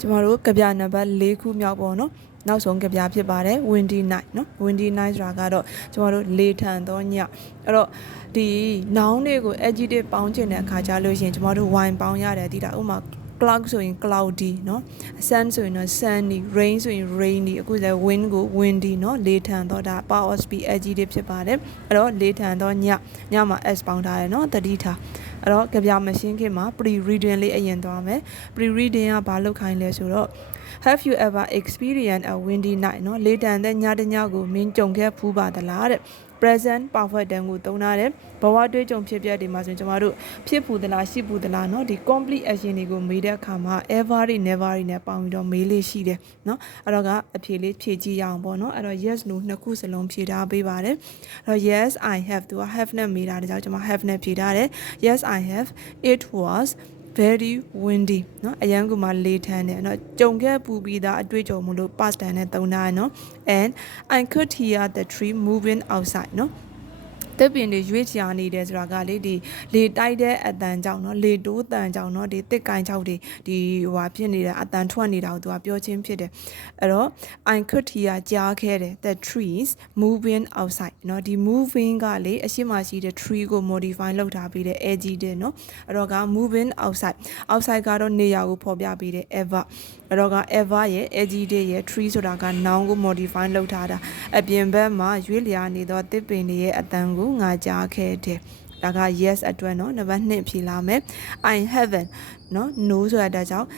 ကျမတို့ကဗျာနံပါတ်၄ခုမြောက်ပေါ့နော်နောက်ဆုံးကဗျာဖြစ်ပါတယ် windy night နော် windy night ဆိုတာကတော့ကျမတို့လေထန်သောညအဲ့တော့ဒီ noun တွေကို adjective ပေါင်းချင်တဲ့အခါကျလို့ရှိရင်ကျမတို့ wine ပေါင်းရတယ်ဒီတာဥပမာ cloud ဆိုရင် cloudy เนาะ sun ဆိုရင်တော့ sunny rain ဆိုရင် rainy အခုလည်း wind ကို windy เนาะလေထန်တော့ဒါ power of speech adjective ဖြစ်ပါတယ်အဲ့တော့လေထန်တော့ညမှာ s ပေါင်းထားတယ်เนาะတတိထားအဲ့တော့ကြပြမရှင်းခင်မှာ pre reading လေးအရင်သွားမယ် pre reading ကဘာလုပ်ခိုင်းလဲဆိုတော့ have you ever experienced a windy night เนาะလေတန်တဲ့ညတစ်ညကိုမင်းကြုံခဲ့ဖူးပါသလားတဲ့ present perfect tense ကိုသုံးထားတယ်ဘဝတွေးကြုံဖြစ်ပြတဲ့မှာဆိုရင်ကျမတို့ဖြစ်ဖူးသလားရှိဖူးသလားเนาะဒီ complete action တွေကိုမေးတဲ့အခါမှာ ever တွေ never တွေနဲ့ပေါင်းပြီးတော့မေးလေးရှိတယ်เนาะအဲ့တော့ကအဖြေလေးဖြည့်ကြည့်ရအောင်ပေါ့เนาะအဲ့တော့ yes no နှစ်ခုစလုံးဖြည့်ထားပေးပါတယ်အဲ့တော့ yes I have သူက have နဲ့မေးတာတကြောင်ကျွန်မ have နဲ့ဖြည့်ထားတယ် yes I have it was very windy เนาะအရန်ကမှလေထန်တယ်เนาะကြုံခဲ့ပူပြီးသားအတွေ့အကြုံမလို့ past tense နဲ့သုံးထားတယ်เนาะ and I could hear the tree moving outside เนาะတက်ပင်တွေရွေ့ချာနေတယ်ဆိုတာကလေဒီလေတိုက်တဲ့အတန်ကြောင့်เนาะလေတိုးတန်ကြောင့်เนาะဒီတစ်ကိုင်းချောက်တွေဒီဟိုဖြစ်နေတဲ့အတန်ထွက်နေတာကိုသူကပြောချင်းဖြစ်တယ်အဲ့တော့ I could hear ကြားခဲ့တယ် the trees moving outside เนาะဒီ moving ကလေအရှိမရှိတဲ့ tree ကို modify လုပ်ထားပြီးတဲ့ adjective เนาะအဲ့တော့က moving outside ကတော့နေရာကိုဖော်ပြပြီးတဲ့ ever အဲ့တော့က ever ရဲ့ adjective ရဲ့ tree ဆိုတာက noun ကို modify လုပ်ထားတာအပြင်ဘက်မှာရွေ့လျားနေသောတစ်ပင်တွေရဲ့အတန်ကိုငါကြားခဲ့တယ်ဒါက yes အတွက်เนาะနံပါတ်2ဖြေလာမယ် I haven't เนาะ no ဆိုတာဒါကြောင့်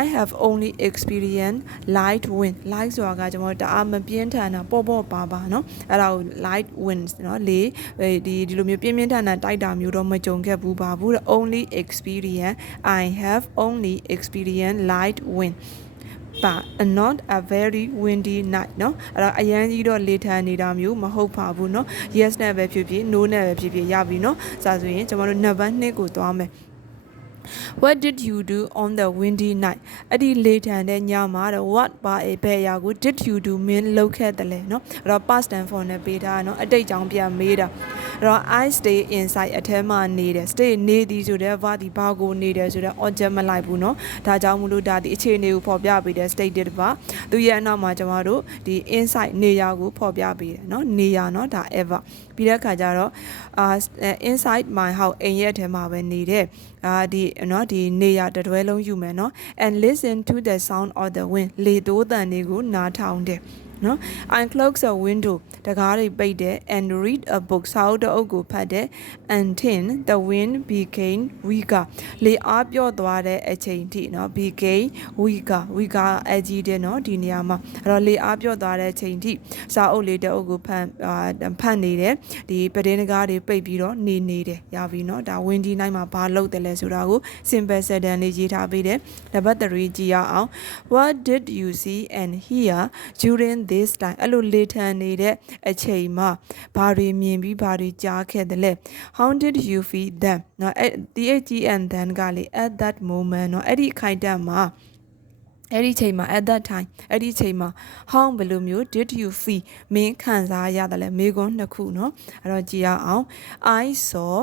I have only experienced light wind light ဆိုတာကကျွန်တော်တအားမပြင်းထန်တာပေါ့ပါเนาะအဲ့ဒါကို light winds เนาะလေဒီလိုမျိုးပြင်းထန်တာတိုက်တာမျိုးတော့မကြုံခဲ့ဘူးပါဘူး only experience I have only experienced light wind but not a very windy night เนาะအဲ့တော့အရန်ကြီးတော့လေထန်နေတာမျိုးမဟုတ်ပါဘူးเนาะ yes နဲ့ပဲဖြစ်ဖြစ် no နဲ့ပဲဖြစ်ဖြစ်ရပြီเนาะစဆိုရင်ကျွန်တော်တို့နံပါတ်2ကိုသွားမယ်What did you do on the windy night အဲ့ဒီလေထန်တဲ့ညမှာတော့ what ဘာဘယ်အရာကို did you do မင်းလုပ်ခဲ့တယ်လဲเนาะအဲ့တော့ past tense form နဲ့ပေးထားတာเนาะအတိတ်ကြောင့်ပြန်မေးတာအဲ့တော့ I stay inside အထဲမှာနေတယ် stay နေသည်ဆိုတဲ့ verb ဒီဘာကိုနေတယ်ဆိုတဲ့ object မလိုက်ဘူးเนาะဒါကြောင့်မလို့ဒါဒီအခြေအနေကိုဖော်ပြပေးတဲ့ stated ပါသူရဲ့အနောက်မှာကျွန်တော်တို့ဒီ inside နေရာကိုဖော်ပြပေးတယ်เนาะနေရာเนาะဒါ ever ပြီးတဲ့အခါကျတော့inside my house အိမ်ရဲ့အထဲမှာပဲနေတဲ့ဒီเนาะဒီနေရတတွဲလုံးယူမယ်เนาะ and listen to the sound of the wind လေတိုးတန်တွေကိုနားထောင်တယ်เนาะ I close the window တကားတွေပိတ်တယ် and read a book စာအုပ်တစ်အုပ်ကိုဖတ်တယ် until the wind became weaker လေအားပြော့သွားတဲ့အချိန်ထိเนาะ became weaker adjective เนาะဒီနေရာမှာအဲ့တော့လေအားပြော့သွားတဲ့အချိန်ထိစာအုပ်လေးတစ်အုပ်ကိုဖတ်နေတယ်ဒီပဒင်းတကားတွေပိတ်ပြီးတော့နေတယ်ရပြီเนาะဒါ windy night မှာဘာလုပ်တယ်လဲဆိုတာကို simple sentence လေးရေးထားပေးတယ်နံပါတ်3ကြည့်ရအောင် what did you see and hear during this time အဲ့လိုလေထန်နေတဲ့အချိန်မှာဘာတွေမြင်ပြီးဘာတွေကြားခဲ့တယ်လဲ how did you feel them เนาะ and then ကလေ at that moment เนาะအဲ့ဒီခိုင်တက်မှာအဲ့ဒီချိန်မှာ at that time အဲ့ဒီချိန်မှာ how ဘယ်လိုမျိုး did you feel မင်းခံစားရတယ်လဲမေခွန်းနှစ်ခုเนาะအဲ့တော့ကြည့်ရအောင် I saw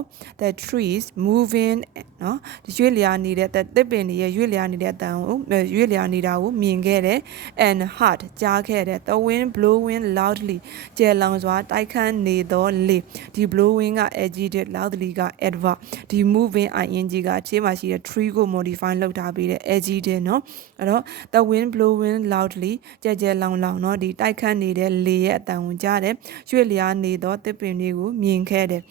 the trees moving เนาะရွေ့လျားနေတဲ့တစ်ပင်တွေရဲ့ရွေ့လျားနေတဲ့အတန်ကိုရွေ့လျားနေတာကိုမြင်ခဲ့တယ် and heard ကြားခဲ့တယ် the wind blowing loudly ကျယ်လောင်စွာတိုက်ခတ်နေသောလေဒီ blowing က adjective loudly က adverb ဒီ moving ing ကအခြေမှာရှိတဲ့ tree ကို modify လုပ်ထားပြီးတဲ့ adjective เนาะအဲ့တော့the wind blowing loudly ကြဲလောင်เนาะဒီတိုက်ခတ်နေတဲ့လေရဲ့အတန်ကိုကြားတယ်ရွေ့လျားနေသောတစ်ပင်တွေကိုမြင်ခဲ့တယ်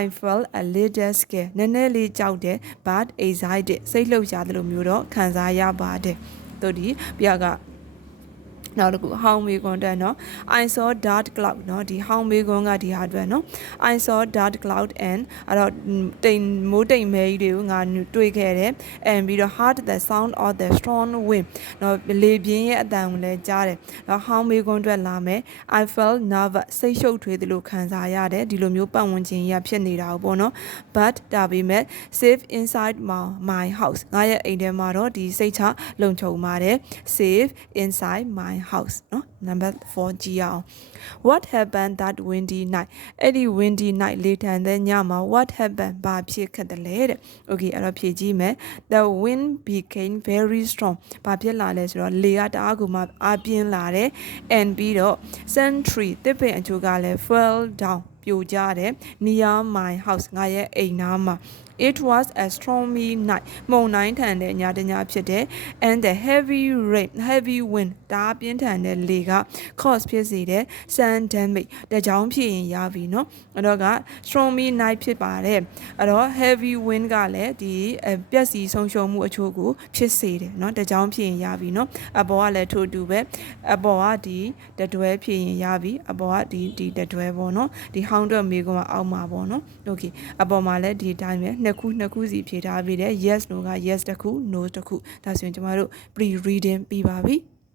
I felt a little scared နည်းနည်းလေးကြောက်တယ် but excited စိတ်လှုပ်ရှားတယ်လို့မျိုးတော့ခံစားရပါတယ်တို့ဒီပြကနောက်တစ်ခု how မေကွန်တက်เนาะ I saw dark cloud เนาะဒီ how မေကွန်ကဒီဟာအတွက်เนาะ I saw dark cloud and အဲ့တော့မိုးတိမ်မဲကြီးတွေကိုငါတွေ့ခဲ့တယ် and ပြီးတော့ heard the sound of the strong wind เนาะလေပြင်းရဲ့အတန်ကိုလည်းကြားတယ်เนาะ how မေကွန်အတွက်လာမယ် I felt nervous စိတ်ရှုပ်ထွေးတယ်လို့ခံစားရတယ်ဒီလိုမျိုးပတ်ဝန်းကျင်ရဖြစ်နေတာပေါ့เนาะ but ဒါပေမဲ့ safe inside my house ငါရဲ့အိမ်ထဲမှာတော့ဒီစိတ်ချလုံခြုံပါတယ် safe inside my house เนาะ number 4ကြည့်ရအောင် what happened that windy night အဲ့ဒီ windy night လေထန်တဲ့ညမှာ what happened ဘာဖြစ်ခဲ့တယ်လဲတဲ့ okay အဲ့တော့ဖြည့်ကြည့်မယ် the wind became very strong ဘာဖြစ်လာလဲဆိုတော့လေကတအားကိုမှအပြင်းလာတယ် and ပြီးတော့ sun tree တစ်ပင်အချို့ကလည်း fell down ပြိုကျတယ် near my house ငါရဲ့အိမ်နားမှာIt was a stormy night မုန်တိုင်းထန်တဲ့ညတညဖြစ်တယ် and the heavy wind တအားပြင်းထန်တဲ့လေက cause ဖြစ်စေတဲ့ sun damage တကြောင်ဖြစ်ရင်ရပြီเนาะအဲ့တော့က stormy night ဖြစ်ပါတယ်အဲ့တော့ heavy wind ကလည်းဒီပျက်စီးဆုံးရှုံးမှုအချို့ကိုဖြစ်စေတယ်เนาะတကြောင်ဖြစ်ရင်ရပြီเนาะအပေါ်ကလည်းထို့တူပဲအပေါ်ကဒီတတွဲဖြစ်ရင်ရပြီအပေါ်ကဒီတတွဲပေါ့เนาะဒီဟောင်းတော့မိကုံကအောက်မှာပေါ့เนาะ okay အပေါ်မှာလည်းဒီတိုင်းပဲနှစ်ခုစီဖြေထားပြီးတယ် yes no က yes တစ်ခု no တစ်ခုဒါဆိုရင်ကျမတို့ pre reading ပြီးပါပြီ